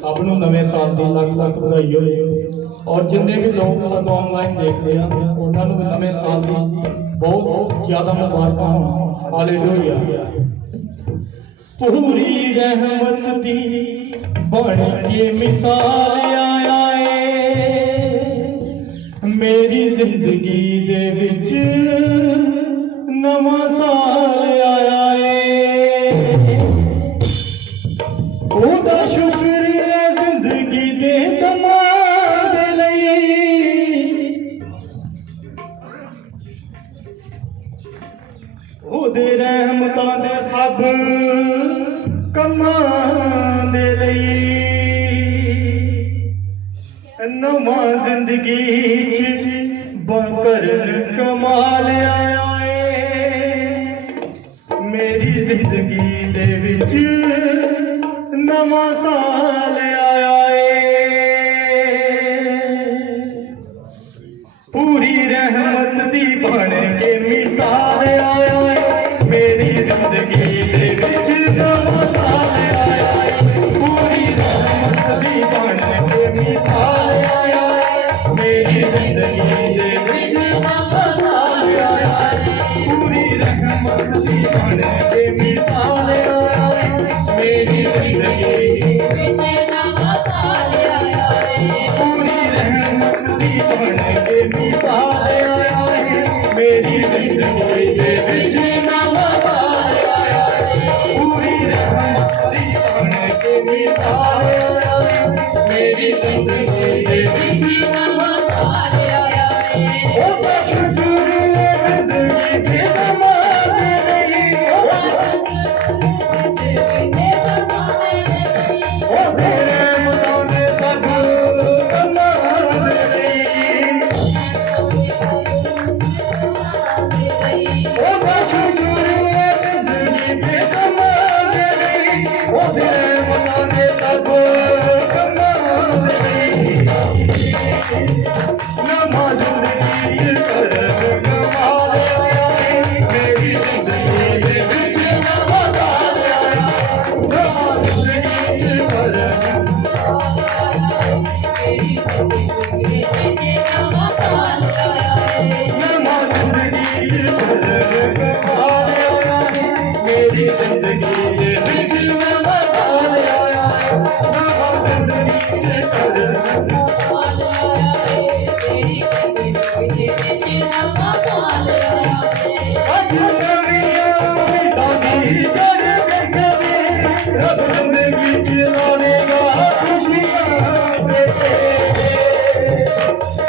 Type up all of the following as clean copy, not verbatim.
सब नूं नवें साल दी लख लख बधाई होवे और जिन्ने भी लोग सब ऑनलाइन देख रहे हैं उन्होंने भी नवें साल दी बहुत बहुत ज्यादा मुबारकां होण। हालेलुया। पूरी रहमत दी बन के मिसाल आया है मेरी जिंदगी दे विच नवां साल आया है ओदा शुक्र है जिंदगी दे दमाद लई ओदे रहमतां दे सब कमां दे लई नवां जिंदगी च बनकर कमाल आया है मेरी जिंदगी दे विच नवां साल आया है पूरी रहमत दी बन के मिसाल आया है मेरी जिंदगी दे विच नवां साल आया है पूरी रहमत दी बन के मिसाल आया है मेरी जिंदगी दे विच नवां साल आया है पूरी रहमत दी बन के मिसाल आया है मेरी जिंदगी पूरी रहमत दी बन के मिसाल आया है मेरी जिंदगी दे विच नवां साल आया है पूरी रहमत दी बन के मिसाल आया है मेरी जिंदगी दे विच नवां साल आया है ओ शुक्र है जिंदगी दे दमाद लई ओ तेरे मुतां दे सब कमाल लई ओ शुक्र है जिंदगी दे दमाद लई ओ तेरे मुतां दे सब कमाल लई नवां जिंदगी कर कमाल आया है मेरी जिंदगी दे विच नवां साल आया नवां जिंदगी कर नवां जिंदगी कर कमाल आया है मेरी जिंदगी दे विच नवां साल आया है नवां जिंदगी कर अज नवियां उम्मीदां दी चढ़ गई सवे रब जिंदगी च लावेगा खुशियां देके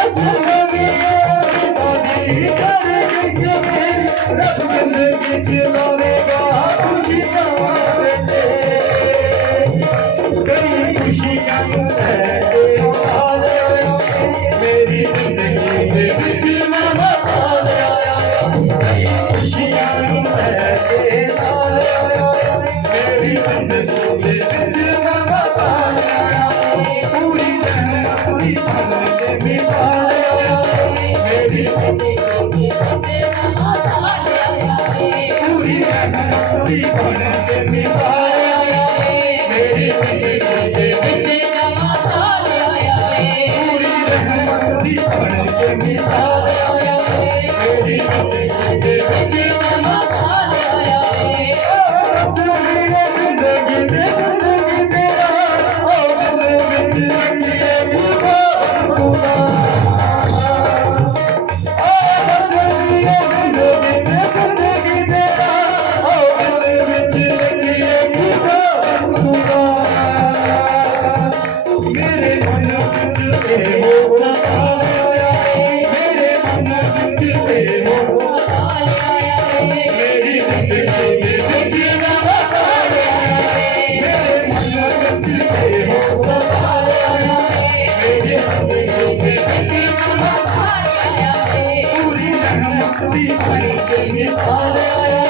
अज नवियां उम्मीदां दी चढ़ गई सवे रब जिंदगी च लावेगा खुशियां देके कई खुशियां लेके साल आया मेरी जिंदगी दे विच नवां साल आया कई खुशियां लेके साल आया मेरी जिंदगी दे विच नवां साल आया पूरी रहमत दी बन के मिसाल आया मेरी जिंदगी दे नवां साल आया पूरी रहमत दी बन के मिसाल आया मेरी जिंदगी दे विच नवां साल आया पूरी रहमत दी बन के मिसाल आया मेरी जिंदगी दे विच नवां साल आया जिंदगी दे तेरा ओ दिल विच रंगिए खुदा खुदा जिंदगी तेरा ओ दिल विच रंगिए खुदा खुदा मेरे मन विच ते हो सताया मेरे मन विच ते हो सताया मेरी जिंदगी दे विच नवां साल आया मेरे मन विच ते हो सताया मेरी जिंदगी दे विच नवां साल आया पूरी रहमत दी बन के मिसाल आया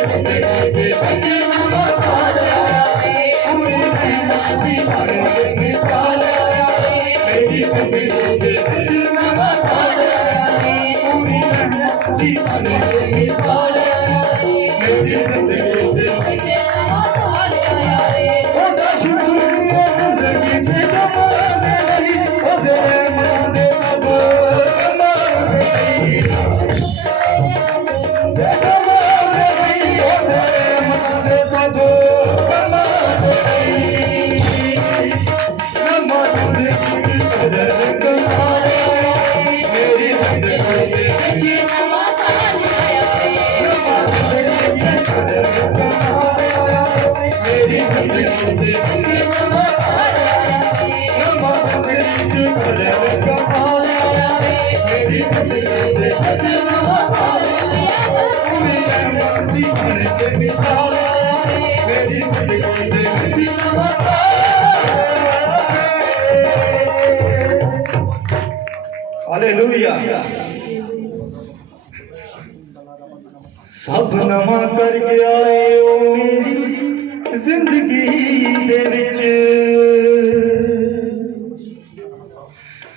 जिंदगी दे विच नवा साल आया है पूरी रहमत दी बरकत मिसाल आया है मेरी जिंदगी दे विच नवा साल आया है पूरी रहमत दी बरकत मिसाल आया है मेरी जिंदगी दे विच नवा साल आया है ओदा शुक्र जिंदगी दे जमाल लगी ओदे रहमत दे सब कमाल गई हालेलुया सब नवा करके आए ओ मेरी जिंदगी दे विच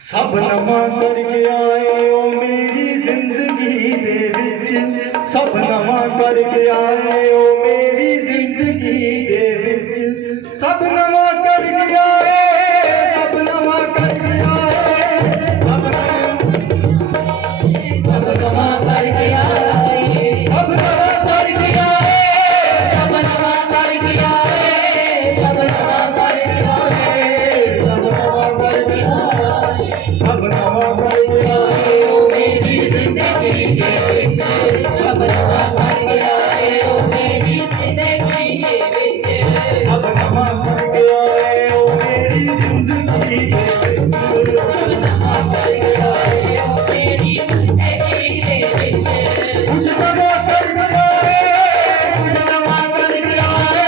सब नवा करके आए ओ मेरी जिंदगी दे विच सब नवा करके आए ओ मेरी जिंदगी दे विच सब नवा करके आए सब नवा करके आए सब नवा करके आए सब नवा करके आए सब नवा करके आए सब नवा करके आए सब नवा करके आए सब नवा करके आए ओ मेरी जिंदगी के विच सब नवा करके आए ओ मेरी जिंदगी के विच सब नवा करके आए ओ मेरी जिंदगी के विच सब नवा करके आए ओ मेरी जिंदगी के विच कुछ नवा करके आए कुछ नवा करके आए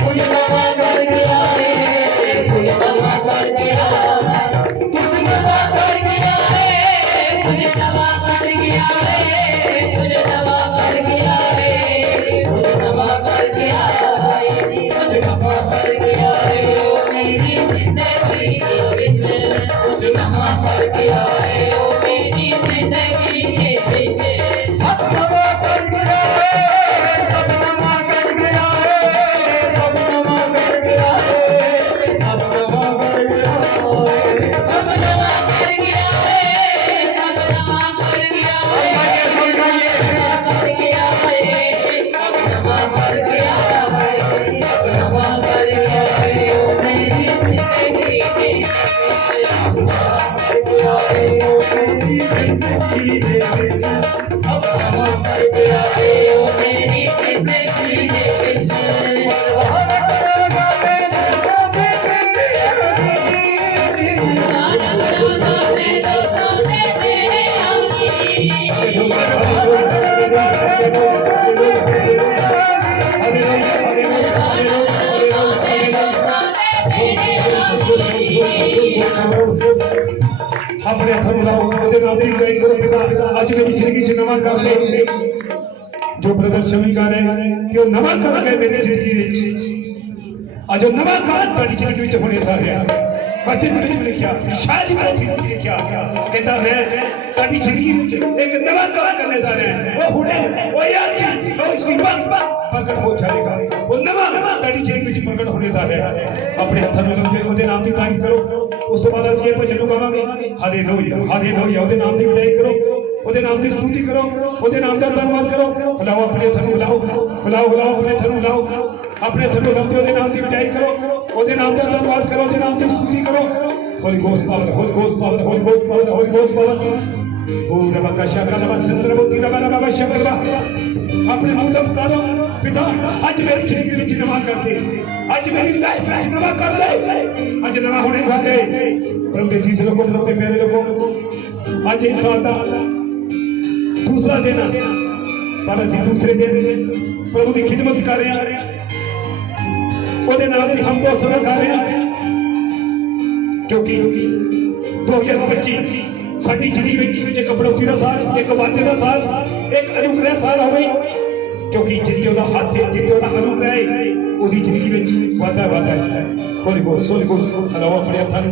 कुछ नवा करके आए कुछ नवा करके आए कुछ नवा करके आए कुछ नवा करके आए कुछ नवा करके आए कुछ नवा करके आए कुछ नवा करके आए ओ मेरी जिंदगी के विच कुछ नवा करके आए ओ मेरी जिंदगी के विच सब नवा करके आए सब नवा करके आए सब नवा करके आए सब नवा करके आए सब नवा करके आए सब नवा करके आए सब नवा करके आए सब नवा करके आए सब नवा करके आए ओ मेरी जिंदगी के सब नवा करके आए ओ मेरी जिंदगी के सब नवा करके आए ओ मेरी जिंदगी के विच अपने हथों लाओ ओदे नाम दी गाई करो पिता आज मेरी जिंदगी च नवा कर दे जो ब्रदर शमी कर रहे हैं कि वो नवा कर के मेरी जिंदगी विच आज नवा काम ਤੁਹਾਡੀ ਜ਼ਿੰਦਗੀ ਵਿੱਚ ਹੋਣੇ ਜਾ ਰਿਹਾ ਬੱਚੇ ਦੇ ਵਿੱਚ ਲਿਖਿਆ ਸ਼ਾਇਦ ਮੈਂ ਠੀਕ ਲਿਖਿਆ ਕਹਿੰਦਾ ਮੈਂ ਤੁਹਾਡੀ ਜ਼ਿੰਦਗੀ ਵਿੱਚ ਇੱਕ ਨਵਾਂ ਕੰਮ ਕਰਨੇ ਜਾ ਰਿਹਾ ਉਹ ਹੁਣੇ ਉਹ ਯਾਦ ਉਹ ਸਿਬਤ ਪ੍ਰਗਟ ਹੋ ਜਾਏਗਾ ਉਹ ਨਵਾਂ ਤੁਹਾਡੀ ਜ਼ਿੰਦਗੀ ਵਿੱਚ ਪ੍ਰਗਟ ਹੋਣੇ ਜਾ ਰਿਹਾ ਆਪਣੇ ਹੱਥਾਂ ਨੂੰ ਲਾਉਂਦੇ ਉਹਦੇ ਨਾਮ ਦੀ ਤਾਰੀਫ ਕਰੋ ਉਸ ਤੋਂ ਬਾਅਦ ਅਸੀਂ ਇਹ ਭਜਨ ਨੂੰ ਗਾਵਾਂਗੇ ਹਾਲੇਲੂਇਆ ਹਾਲੇਲੂਇਆ ਉਹਦੇ ਨਾਮ ਦੀ ਵਧਾਈ ਕਰੋ ਉਹਦੇ ਨਾਮ ਦੀ ਸਤੁਤੀ ਕਰੋ ਉਹਦੇ ਨਾਮ ਦਾ ਧੰਨਵਾਦ ਕਰੋ ਬੁਲਾਓ ਆਪਣੇ ਹੱਥਾਂ ਨੂੰ ਬੁਲਾਓ ਬੁਲਾਓ ਬੁਲਾਓ ਆਪਣੇ ਹੱਥਾਂ ਨੂੰ ਬੁਲਾਓ अपने थल्लों लाते ओदे नाम की बजाई करो ओदे नाम का धन्यवाद करो ओदे नाम की स्तुति करो होली घोष पावन होली घोष पावन होली घोष पावन होली घोष पावन ओ रबा का शक्ल रबा चंद्र मोती रबा रबा शक्ल रबा अपने मुंह से पुकारो पिता आज मेरी जिंदगी में नवा कर दे आज मेरी लाइफ में नवा कर दे आज नवा होने जा दे प्रभु के चीज लोगों प्रभु के प्यारे लोगों आज इस साल का दूसरा दिन पर ਅਸੀਂ दूसरे दिन प्रभु की खिदमत कर रहे हैं ਉਹਦੇ ਨਾਲ ਦੀ ਹਮ ਦੋਸਤ ਕਰ ਰਹੇ ਹਾਂ ਕਿਉਂਕਿ 2025 ਸਾਡੀ ਜ਼ਿੰਦਗੀ ਵਿੱਚ ਇੱਕ ਬੜੌਤੀ ਦਾ ਸਾਲ ਇੱਕ ਵਾਧੇ ਦਾ ਸਾਲ ਇੱਕ ਅਨੁਗ੍ਰਹਿ ਸਾਲ ਹੋਵੇ क्योंकि जितने ਉਹਦਾ ਹੱਥ ਜਿੱਤੇ ਉਹਦਾ ਅਨੂਪ ਹੈ ਉਹਦੀ ਜ਼ਿੰਦਗੀ ਵਿੱਚ ਵਾਧਾ ਵਾਧਾ ਹੈ ਹੋਲੀ ਗੋਸ ਅਲਾਵਾ ਫੜਿਆ ਥਨ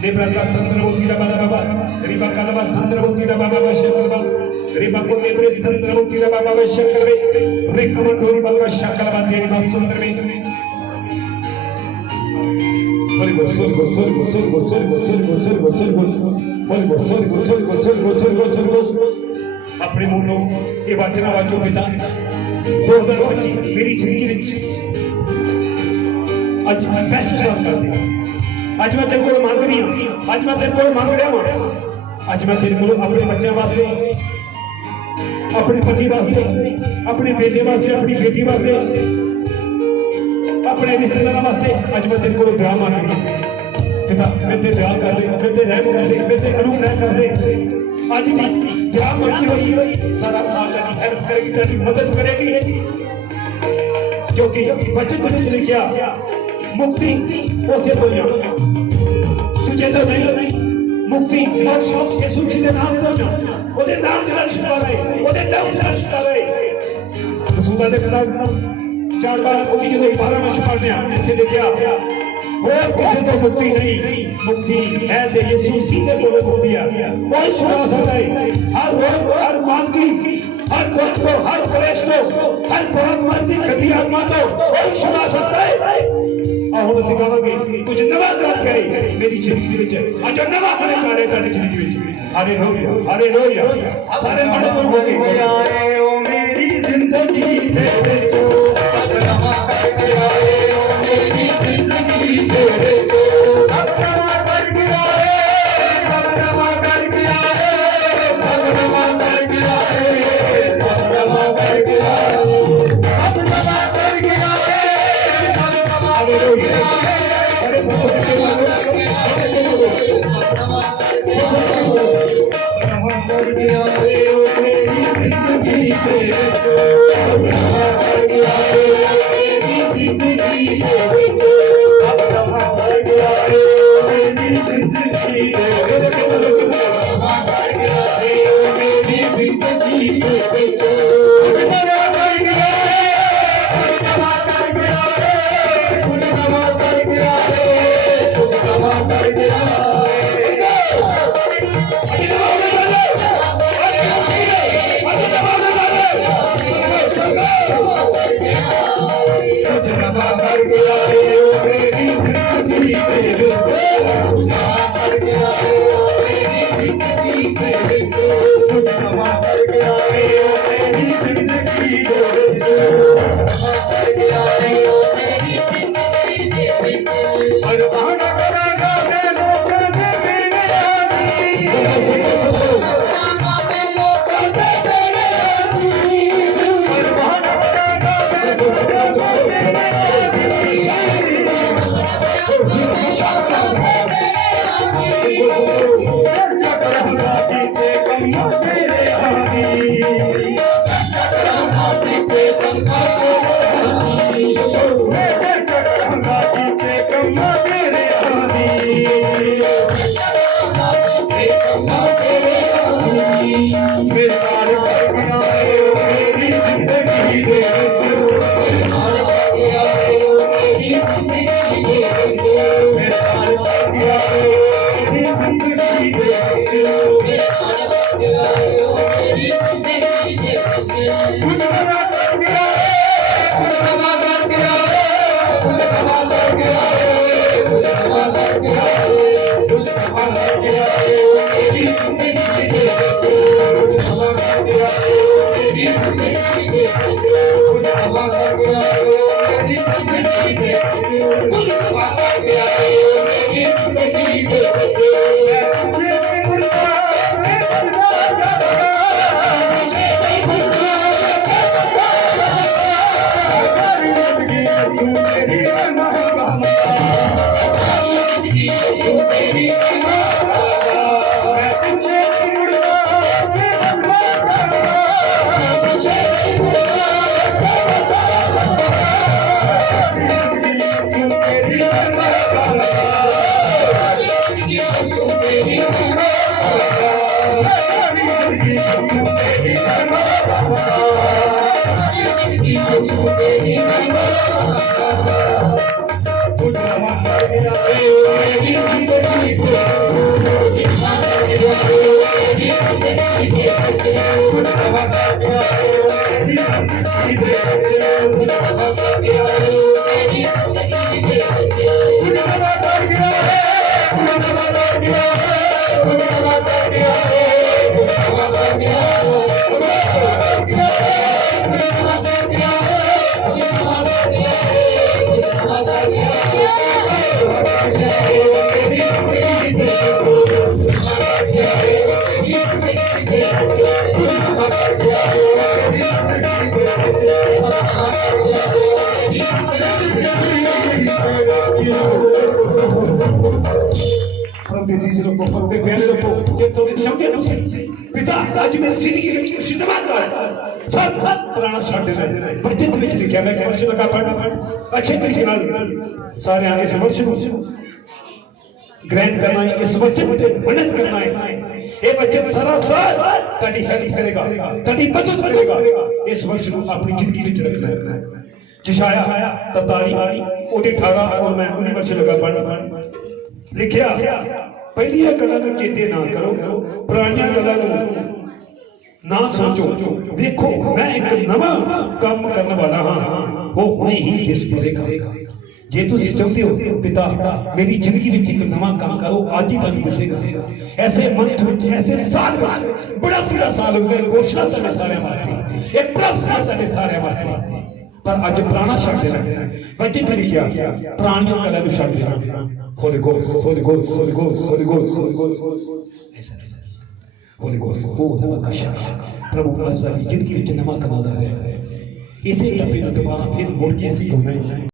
ਦੇਬਰਾ ਦਾ ਸੰਦਰਮੂਰਤੀ ਦਾ ਬਾਬਾ ਰੀਬਾ ਕਲਵਾ ਸੰਦਰਮੂਰਤੀ ਦਾ ਬਾਬਾ ਸ਼ਕਲਵਾ रीबा को देवरे संतरमूर्ति रा बाबा शक्ल रे रेकम डोरी बाका शक्ल बा तेरी बात सुंदर में होली गोस अपने मुंह तो ये वचन वाचो पिता 2025 मेरी जिंदगी विच आज मैं बेस्ट सर्व कर दे आज मैं तेरे को मांग रही हूं आज मैं तेरे को मांग रहा हूं आज मैं तेरे को अपने बच्चों वास्ते अपने पति वास्ते अपने बेटे वास्ते अपनी बेटी वास्ते अपने रिश्तेदारों वास्ते आज मैं तेरे को दुआ मांग रही हूं पिता मैं तेरे दुआ कर दे मैं तेरे रहम कर दे मैं तेरे अनुग्रह कर दे आज भी दुआ मंगी हुई सारा साल तेरी हेल्प करेगी तेरी मदद करेगी क्योंकि वचन में लिखा मुक्ति उसे तो तुझे तो नहीं मुक्ति मोक्ष यीशु के नाम तो ਉਹਦੇ ਨਾਮ ਦੇ ਨਾਲ ਛੁਟਕਾਰਾ ਹੈ ਉਹਦੇ ਨਾਮ ਦੇ ਨਾਲ ਛੁਟਕਾਰਾ ਹੈ ਰਸੂਲਾਂ ਦੇ ਕਿਤਾਬ 4 ਵਾਰ ਉਹਦੀ ਜਦੋਂ 12 ਵਿੱਚ ਪੜ੍ਹਦੇ ਆ ਇੱਥੇ ਲਿਖਿਆ ਹੋਰ ਕਿਸੇ ਤੋਂ ਮੁਕਤੀ ਨਹੀਂ ਮੁਕਤੀ ਹੈ ਤੇ ਯਿਸੂ ਮਸੀਹ ਦੇ ਕੋਲੋਂ ਮੁਕਤੀ ਆ ਕੋਈ ਛੁਡਾ ਸਕਦਾ ਹੈ ਹਰ ਰੋਗ ਹਰ ਮਾਨਕੀ हर दुख को हर क्लेश को हर बहुत मर्दी गति आत्मा को कोई छुड़ा सकता है और हम सिखावांगे कुछ नवा काम करे मेरी जिंदगी विच आज नवा करे कार्य करने जिंदगी विच हालेलुया हालेलुया सारे बड़े बोल हो आए ओ मेरी जिंदगी तेरे जो नवा करके आए ओ मेरी जिंदगी तेरे जो नवा करके आए सब नवा करके आए सब नवा करके आए ਤੇ ਅਜ਼ੀਜ਼ ਲੋਕੋ ਪੱਕੇ ਪਿਆਰੇ ਲੋਕੋ ਜੇ ਤੁਸੀਂ ਚਾਹੁੰਦੇ ਹੋ ਤੁਸੀਂ ਪਿਤਾ ਅੱਜ ਮੇਰੀ ਜ਼ਿੰਦਗੀ ਵਿੱਚ ਕੁਛ ਨਵਾਂ ਕਰ ਸਭ ਪੁਰਾਣਾ ਛੱਡ ਦੇ ਪਰ ਜਿੰਦ ਵਿੱਚ ਲਿਖਿਆ ਮੈਂ ਕਿ ਵਰਸ਼ ਲਗਾ ਪੜ੍ਹ ਅੱਛੇ ਤਰੀਕੇ ਨਾਲ ਸਾਰਿਆਂ ਇਸ ਵਰਸ਼ ਨੂੰ ग्रहण करना है इस वचन पे मनन करना है ये वचन सारा साल ताड़ी हेल्प करेगा ताड़ी मदद करेगा इस वर्ष को अपनी जिंदगी में रखना है जशाया 43 ओदे 18 और मैं 19 वर्ष लगा पढ़ लिखिया पहलियां गल्लां नूं चेते ना करो पुरानियां गल्लां नूं ना सोचो देखो मैं एक नवा काम करने वाला हां वो हुणे ही दिस पड़ेगा जे तुम चाहते हो पिता मेरी जिंदगी में एक नवा काम करो आज ही तुम दिसेगा ऐसे मंथ में ऐसे साल बड़ा साल हो गया घोषणा करने सारे वास्ते ये प्रार्थना करने सारे वास्ते पर आज पुराना छड्ड देना बच्चे चली गया पुरानियां गल्लां नूं छड्ड देना Holi ghost Holi ghost Holi ghost Holi ghost Holi ghost ऐसा होली गोस्ट हो नमकशा प्रभु अज़ली जिंदगी में नवा कमा रहा है इसे टप्पे दोबारा फिर मुड़ के सीखो नहीं